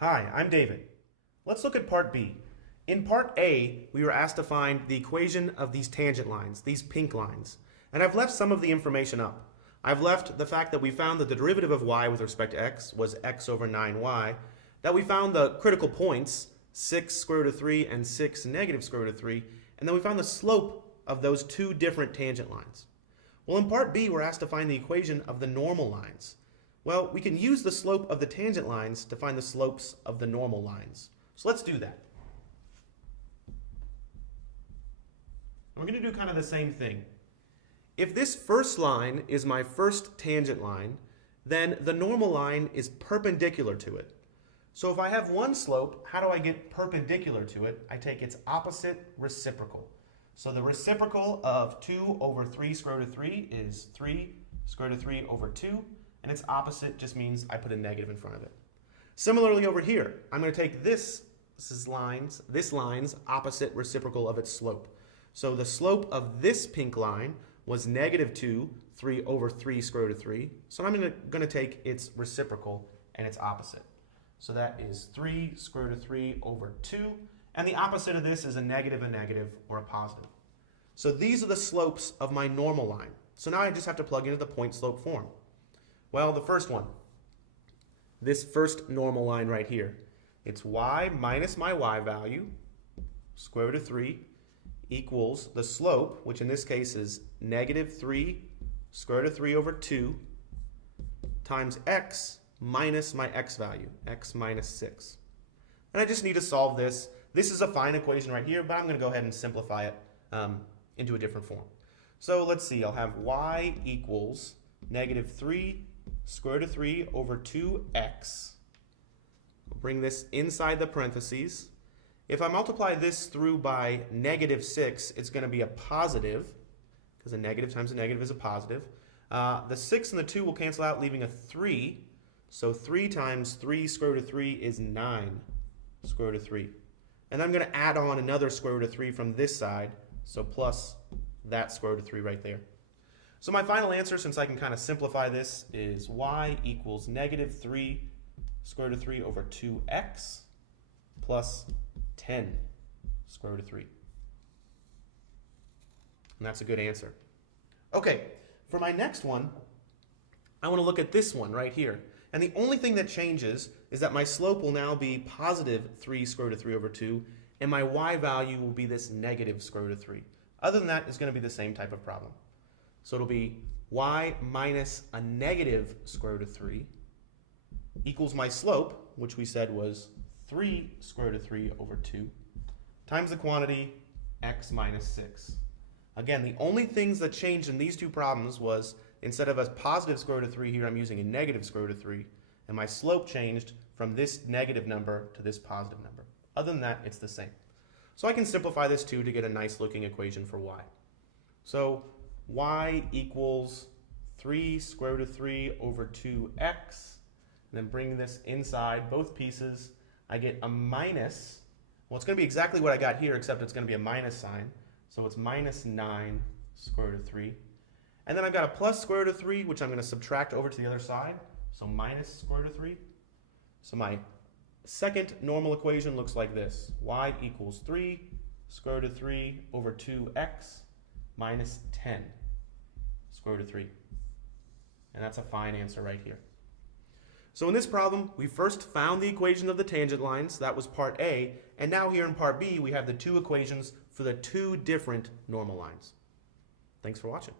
Hi, I'm David. Let's look at part B. In part A, we were asked to find the equation of these tangent lines, these pink lines. And I've left some of the information up. I've left the fact that we found that the derivative of y with respect to x was x over 9y, that we found the critical points, 6 square root of 3 and 6 negative square root of 3, and then we found the slope of those two different tangent lines. Well, in part B, we're asked to find the equation of the normal lines. Well, we can use the slope of the tangent lines to find the slopes of the normal lines. So let's do that. And we're going to do kind of the same thing. If this first line is my first tangent line, then the normal line is perpendicular to it. So if I have one slope, how do I get perpendicular to it? I take its opposite reciprocal. So the reciprocal of 2 over 3 square root of 3 is 3 square root of 3 over 2. And its opposite just means I put a negative in front of it. Similarly over here, I'm going to take this line's opposite reciprocal of its slope. So the slope of this pink line was negative 2, 3 over 3 square root of 3. So I'm going to take its reciprocal and its opposite. So that is 3 square root of 3 over 2. And the opposite of this is a negative, or a positive. So these are the slopes of my normal line. So now I just have to plug into the point slope form. Well, the first one, this first normal line right here, it's y minus my y value, square root of 3, equals the slope, which in this case is negative 3 square root of 3 over 2, times x minus my x value, x minus 6. And I just need to solve this. This is a fine equation right here, but I'm going to go ahead and simplify it into a different form. So let's see, I'll have y equals negative 3 square root of 3 over 2x. I'll bring this inside the parentheses. If I multiply this through by negative 6, it's going to be a positive, because a negative times a negative is a positive. The 6 and the 2 will cancel out, leaving a 3. So 3 times 3 square root of 3 is 9 square root of 3. And I'm going to add on another square root of 3 from this side, so plus that square root of 3 right there. So my final answer, since I can kind of simplify this, is y equals negative 3 square root of 3 over 2x plus 10 square root of 3. And that's a good answer. Okay, for my next one, I want to look at this one right here. And the only thing that changes is that my slope will now be positive 3 square root of 3 over 2, and my y value will be this negative square root of 3. Other than that, it's going to be the same type of problem. So it'll be y minus a negative square root of 3 equals my slope, which we said was 3 square root of 3 over 2, times the quantity x minus 6. Again, the only things that changed in these two problems was instead of a positive square root of 3 here, I'm using a negative square root of 3, and my slope changed from this negative number to this positive number. Other than that, it's the same. So I can simplify this too to get a nice looking equation for y. So y equals 3 square root of 3 over 2x, and then bring this inside both pieces. I get a minus, well, it's going to be exactly what I got here, except it's going to be a minus sign. So it's minus 9 square root of 3. And then I've got a plus square root of 3, which I'm going to subtract over to the other side. So minus square root of 3. So my second normal equation looks like this. Y equals 3 square root of 3 over 2x minus 10 square root of 3. And that's a fine answer right here. So in this problem, we first found the equation of the tangent lines. That was part A. And now here in part B, we have the two equations for the two different normal lines. Thanks for watching.